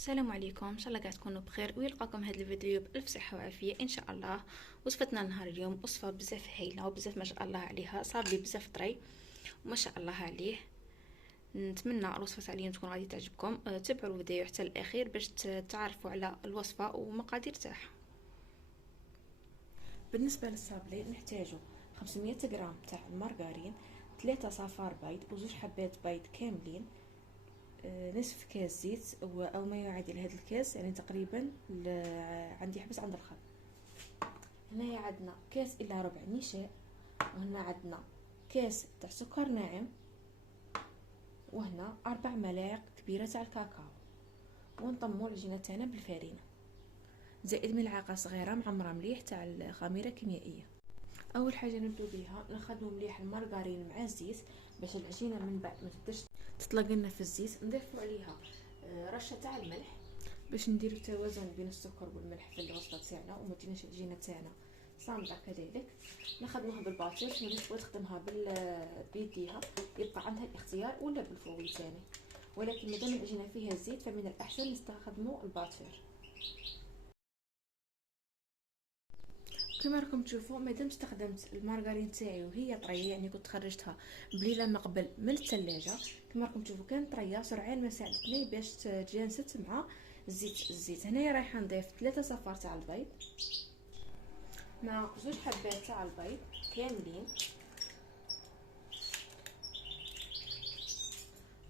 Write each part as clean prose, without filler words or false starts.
السلام عليكم، ان شاء الله قاعد تكونوا بخير ويلقاكم هذا الفيديو بالف صحه وعافيه ان شاء الله. وصفتنا نهار اليوم وصفه بزاف هايله وبزاف ما شاء الله عليها، صار لي بزاف طري وما شاء الله عليه. نتمنى الوصفه تاع اليوم تكون غادي تعجبكم. تابعوا الفيديو حتى الاخير باش تعرفوا على الوصفه ومقادير تاعها. بالنسبه للصابلي نحتاجو 500 غرام تاع المارغرين، 3 صفار بيض وزوج حبات بيض كاملين، نصف كاس زيت او ما يعادل هذا الكاس، يعني تقريبا عندي حبس عند الخل. هنايا عندنا كاس الا ربع نشاء، وهنا عندنا كاس تاع سكر ناعم، وهنا 4 ملاعق كبيره تاع الكاكاو. ونطمو العجينه تاعنا بالفارينه، زائد ملعقه صغيره معمره مليح تاع الخميره الكيميائيه. اول حاجه نبدو بها نخدموا مليح المارغرين مع الزيت باش العجينه من بعد ما تبداش تطلق لنا في الزيت. نضيفوا عليها رشه تاع الملح باش نديروا توازن بين السكر والملح في الوصفه تاعنا وما تجيناش العجينه تاعنا صامده. كذلك نخدموها بالباطير، اللي تبغي تخدمها بيديها يبقى عندها الاختيار، ولا بالفوي ثاني، ولكن مادام العجينه فيها زيت فمن الاحسن نستخدموا الباطير. كما راكم تشوفوا مادام استخدمت المارغرين تاعي وهي طريه، يعني كنت خرجتها بليله ما قبل من الثلاجه، كما راكم تشوفوا كانت طريه سرعان ما ساعدتني باش تجانست مع الزيت. هنايا رايحه نضيف 3 صفار تاع البيض مع زوج حبات تاع البيض كاملين.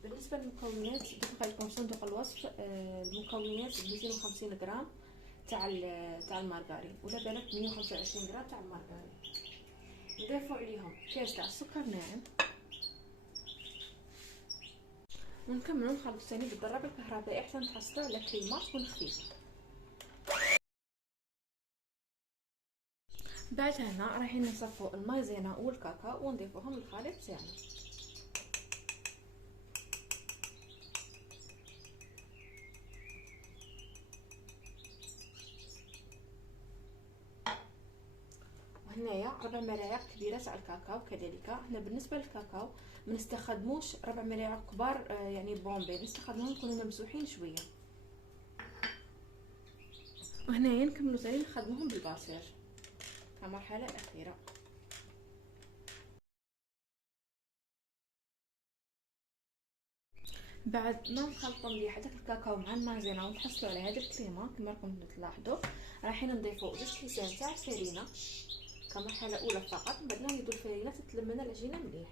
بالنسبه للمكونات كيف لكم صندوق الوصف، المكونات 250 غرام تاع المارغرين، ولا بالك 125 غرام تاع المارغرين. نضيفوا عليهم كاس تاع السكر ناعم، ونكملوا نخلطوا ثاني بالضرب الكهربائي حتى نحصلوا على كريمه تكون خفيفه. بعد هنا رايحين نصفوا المايزينا والكاكاو ونضيفوهم للخليط تاعنا. وهنايا 4 ملاعق كبيره تاع الكاكاو. كذلك هنا بالنسبه للكاكاو ما نستخدموش 4 ملاعق كبار، يعني بومبي، نستخدمهم يكونوا ممسوحين شويه. وهنايا نكملوا ثاني نخدموهم بالباطير كمرحله اخيره. بعد ما نخلطوا مليح هذاك الكاكاو مع المايزينا ونحصلوا على هذه الكريمه كما راكم تلاحظوا، رايحين نضيفوا جوج كيسان تاع الفرينه كمرحله اولى فقط. بعد نزيدوا الفرينه تتلم لنا العجينه مليح.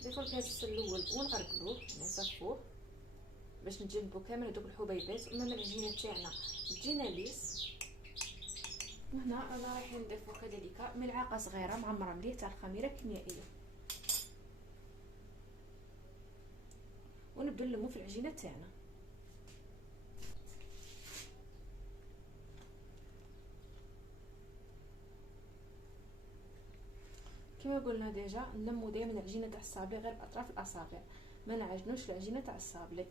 نضيفوا الكاس الاول ونغرقلوه نصفوه باش نتجنبوا كامل هذوك الحبيبات ومن العجينه تاعنا تجينا ليس. وهنا انا رايحين نضيفوا كذلك ملعقه صغيره معمره مليح تاع الخميره الكيميائيه، ونبداو نلمو في العجينه تاعنا. كما قلنا ديجا نلمو دائما العجينه تاع الصابلي غير باطراف الاصابع، ما نعجنوش العجينه تاع الصابلي.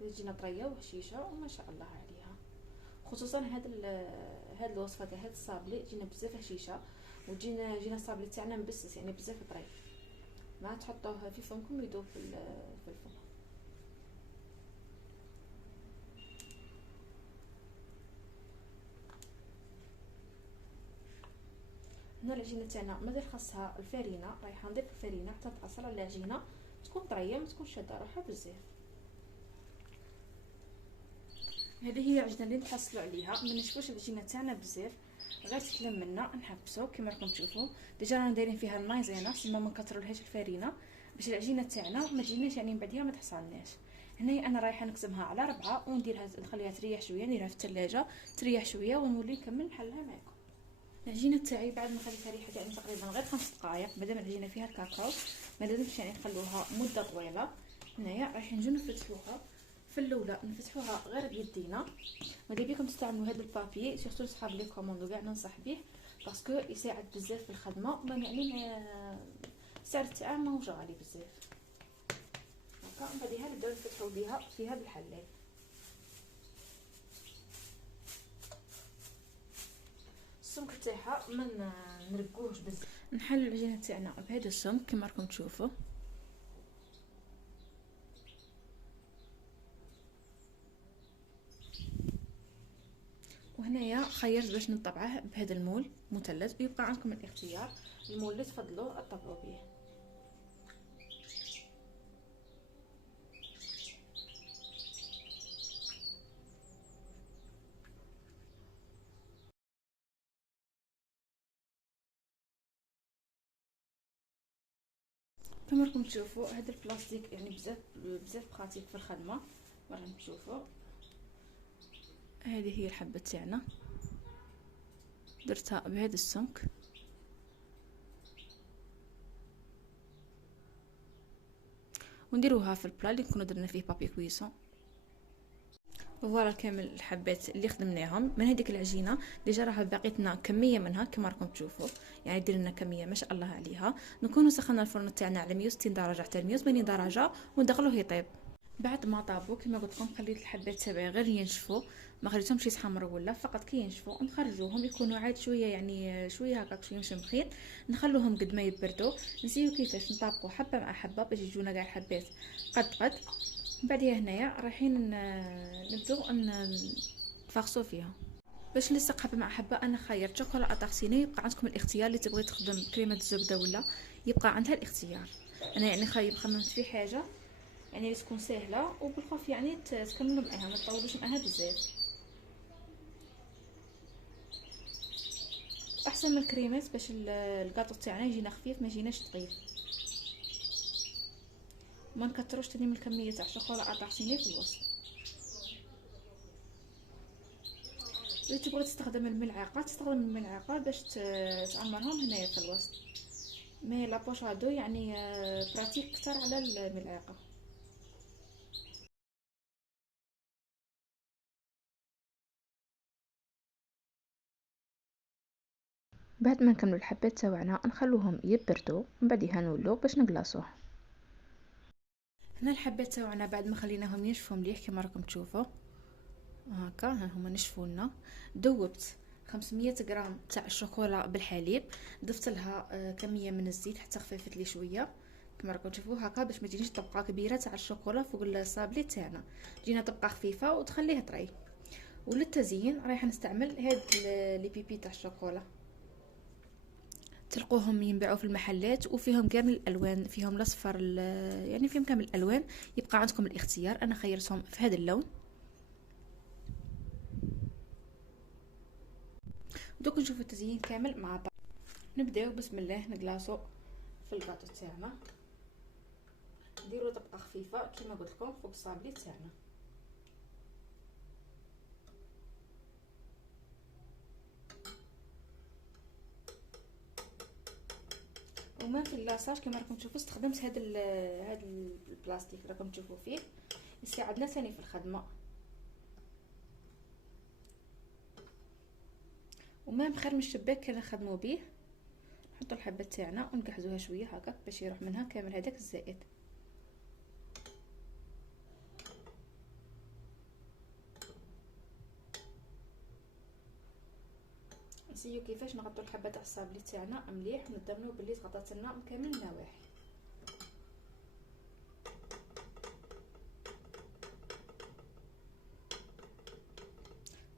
العجينه طريه وهشيشه وما شاء الله عليها، خصوصا هاد الوصفه تاع هاد الصابلي تجينا بزاف هشيشه، جينا الصابلي تاعنا مبسس يعني بزاف طري، ما تحطوه في فمكم يذوب في الفم. هنا العجينه تاعنا مازال خاصها الفرينه، رايحه نضيف الفرينه حتى تاثر على العجينه تكون طريه ما تكونش شاده روحها بزاف. هذه هي العجينه اللي نحصلوا عليها، ما نشفوش العجينه تاعنا بزاف غير تتلم لنا. نحبسو كما راكم تشوفوا ديجا رانا دايرين فيها المايزينا سما ما نكثرولهاش الفرينه باش العجينه تاعنا ما تجيناش يعني من بعدها ما تحصلناش. هنا انا رايحه نقسمها على 4 ونديرها نخليها تريح شويه، نديرها في الثلاجه تريح شويه ونولي نكمل نحلها معكم. العجينه تاعي بعد ما خليتها ريحه يعني تقريبا غير 5 دقائق، مادام العجينه فيها الكاكاو ما لازمش يعني نخلوها مده طويله. هنايا رايحين نجيو نفتحوها. في الاولى نفتحوها غير بيدينا، ماذا بيكم تستعملوا هذا البابي سورتو صحاب لي كوموندو كاع ننصح به باسكو يساعد بزاف في الخدمه، وما يعني السعر تاعه ماهوش غالي بزاف. هكا من بعدها نبداو نفتحوا بها فيها بالحلال. السمك تاعها ما نرقوهش بزاف. نحل العجينه تاعنا بهذا السمك كما راكم تشوفوا. خيرت باش نطبعه بهذا المول مثلث، ويبقى عندكم الاختيار المول اللي تفضلوا تطبعوا به. كما راكم تشوفوا هذا البلاستيك يعني بزاف براتيك في الخدمه. راكم تشوفوا هذه هي الحبه تاعنا، درتها بهذا السمك ونديروها في البلا اللي نكونوا درنا فيه بابي كويسون. فوالا كامل الحبات اللي خدمناهم من هذيك العجينه ديجا راه باقيتنا كميه منها كما راكم تشوفوا، يعني درنا كميه ما شاء الله عليها. نكونوا سخنا الفرن تاعنا على 160 درجه حتى 180 درجه وندخلوه يطيب. بعد ما طابوا كما قلت لكم خليت الحبات تاعي غير ينشفوا، ما خليتهمش يتحمروا ولا، فقط كي ينشفوا نخرجوهم يكونوا عاد شويه يعني شويه هكاك شويه مشمخين، نخلوهم قد ما يبردوا. نسيو كيفاش نطابقوا حبه مع حبه باش يجونا كاع الحبات قد. بعديها هنايا رايحين نبداو نفغصوا فيها. باش نلصق حبه مع حبه انا خيرت شوكولا طاغسيني، يبقى عندكم الاختيار اللي تبغي تخدم كريمه الزبده ولا يبقى عندها الاختيار. انا يعني خممت في حاجه يعني تكون سهله وبالخوف يعني تكملوا معاها ما تطولوش معاها بزاف، احسن من الكريمات باش الكاطو تاعنا يجينا خفيف ما يجيناش ثقيل. ما نكتروش تاني من الكميه تاع الشوكولا طاغسيني في الوسط. اذا تبغي تستخدم الملعقه تستخدم الملعقه باش تعمرهم هنايا في الوسط، مي لابوشادو يعني براتيك كتر على الملعقه. بعد ما نكملوا الحبات تاعنا نخلوهم يبردوا من بعدها نولو باش نقلاصوه. هنا الحبات تاعنا بعد ما خليناهم ينشفوا مليح كما راكم تشوفوا هكا، ها هما نشفوا لنا. دوبت 500 غرام تاع الشوكولا بالحليب، ضفت لها كميه من الزيت حتى خففت لي شويه كما راكم تشوفوا هكا، باش ما تجينيش طبقه كبيره تاع الشوكولا فوق الصابلي تاعنا، تجينا طبقه خفيفه وتخليه طري. وللتزيين رايحه نستعمل هاد لي بيبي تاع الشوكولا، تلقوهم ينباعوا في المحلات وفيهم كامل الالوان، فيهم الاصفر يعني فيهم كامل الالوان، يبقى عندكم الاختيار. انا خيرتهم في هذا اللون. دوك نشوفوا التزيين كامل مع بعض. نبداو بسم الله نقلاصو في الكاطو تاعنا، نديروا طبقه خفيفه كما قلت لكم فوق الصابلي تاعنا. وما في اللاصاج كما راكم تشوفوا استخدمت هذا البلاستيك راكم تشوفوا فيه، يساعدنا ثاني في الخدمه. وما خير من الشباك كنا نخدموا به، نحطوا الحبه تاعنا ونقحزوها شويه هكا باش يروح منها كامل هذاك الزائد. نسيو كيفاش نغطوا الحبه تاع الصابلي تاعنا مليح ونضمنوا باللي تغطات لنا من كامل النواحي.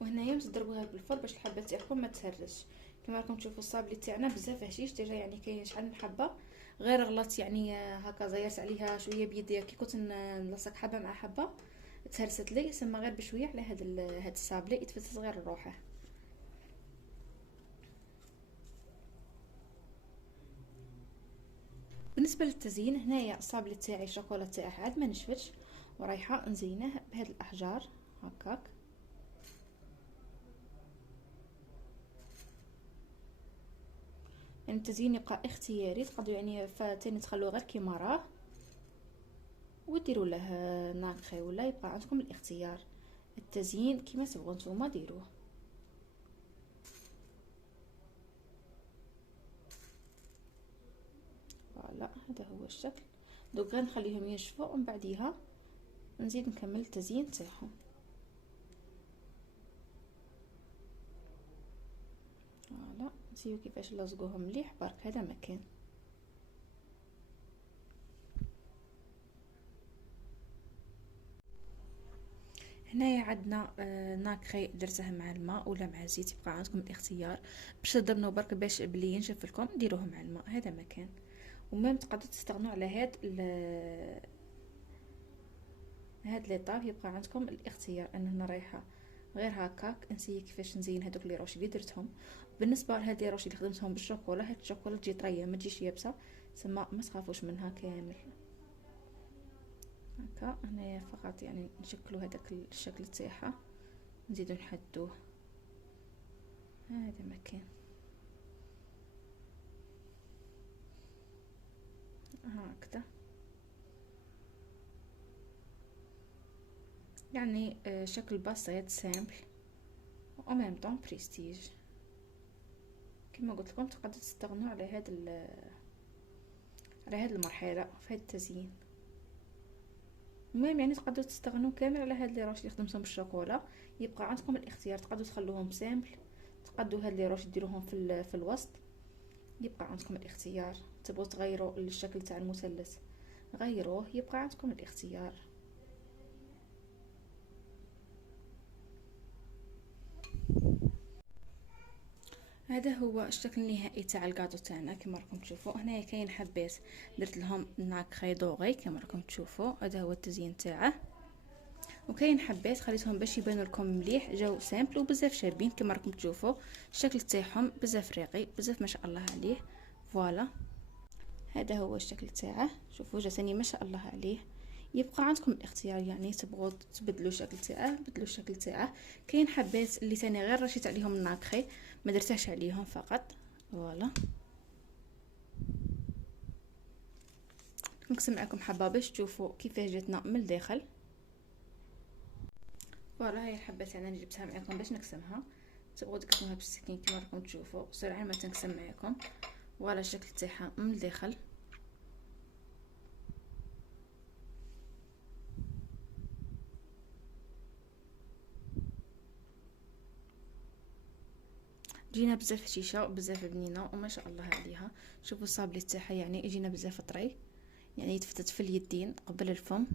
وهنايا تضربوها بالفور باش الحبه تاعكم ما تهرش. كما راكم تشوفوا الصابلي تاعنا بزاف هشيش ديجا، يعني كاين شحال من حبه، غير غلط يعني هكا زيرت عليها شويه بيدي كي كنت نلصق حبه مع حبه تهرست لي، سما غير بشويه على هاد الصابلي يتفتت غير روحه. بالنسبه للتزيين هنايا الصابلي تاعي الشوكولا تاعه عاد ما نشفتش، ورايحه نزينه بهاد الاحجار هكاك. يعني التزيين يبقى اختياري، تقدروا يعني ثاني تخلوه غير كيما راه وديروا له ناكخي ولا يبقى عندكم الاختيار. التزيين كيما تبغوا نتوما ديروه. فوالا هذا هو الشكل. دوك غير نخليهم ينشفوا ومن بعديها نزيد نكمل التزيين تاعهم. فوالا نسيو كيفاش نلصقوهم مليح برك هذا مكان. هنايا عندنا ناكخي درته مع الماء ولا مع الزيت، يبقى عندكم الاختيار. باش تضمنوا برك باش بلي ينشف لكم ديروه مع الماء، هذا مكان. ومام تقدروا تستغنوا على هاد لي طاب، يبقى عندكم الاختيار. انا هنا رايحه غير هكاك نسيي كيفاش نزين هذوك لي روش اللي درتهم. بالنسبه لهاد لي روش اللي خدمتهم بالشوكولا، هاد الشوكولا تجي طريه ما تجيش يابسه، سما ما تخافوش منها كامل. هكا هنايا فقط يعني نشكلوا هذاك الشكل تاعها، نزيدو نحدوه. هذا مكان هكذا، يعني شكل بسيط سامبل و ميم طون بريستيج. كما قلت لكم تقدروا تستغنوا على على هاد المرحله في هاد التزيين. المهم يعني تقدروا تستغنوا كامل على هاد لي روش اللي خدمتهم بالشوكولا، يبقى عندكم الاختيار. تقدروا تخلوهم سامبل، تقدروا هاد لي روش ديروهم في الوسط، يبقى عندكم الاختيار. تبغوا تغيروا الشكل تاع المثلث غيروه، يبقى عندكم الاختيار. هذا هو الشكل النهائي تاع الكاطو تاعنا. كما راكم تشوفوا هنايا كاين حبات درت لهم ناكخي دوغي كما راكم تشوفوا، هذا هو التزيين تاعه. وكاين حبات خليتهم باش يبانوا لكم مليح، جاو سامبل وبزاف شابين. كما راكم تشوفوا الشكل تاعهم بزاف رقيق، بزاف ما شاء الله عليه. فوالا هذا هو الشكل تاعه، شوفوا جاتني ما شاء الله عليه. يبقى عندكم الاختيار، يعني تبغوا تبدلوا الشكل تاعه بدلوا الشكل تاعه. كاين حبات اللي ثاني غير رشيت عليهم الناكخي، ما درتهش عليهم فقط. فوالا نقسم معكم حبه باش تشوفوا كيفاش جاتنا من الداخل. فوالا هاي الحبه تاعنا اللي جبتها معكم باش نقسمها. تبغوا تقسموها بالسكين كما راكم تشوفوا، سرعه ما تنقسم معكم. فوالا الشكل تاعها من الداخل. جينا بزاف هشيشه وبزاف بنينه وما شاء الله عليها. شوفوا الصابلي تاعها يعني يجينا بزاف طري، يعني يتفتت في اليدين قبل الفم.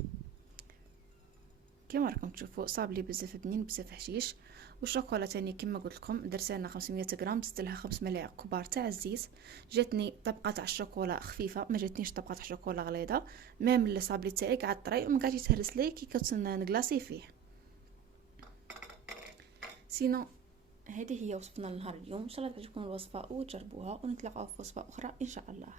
كما راكم تشوفوا صابلي بزاف بنين بزاف هشيش. والشوكولا تاني كما قلت لكم درت انا 500 غرام، زدت لها 5 ملاعق كبار تاع الزيت. جاتني طبقه تاع الشوكولا خفيفه، ما جاتنيش طبقه تاع الشوكولا غليظه. ميم الصابلي تاعي قعد طري وما قاعد يتهرس لي كي كنت نغلاصي فيه. سينو هذه هي وصفتنا لنهار اليوم. ان شاء الله تعجبكم الوصفه وتجربوها، ونتلاقاو في وصفه اخرى ان شاء الله.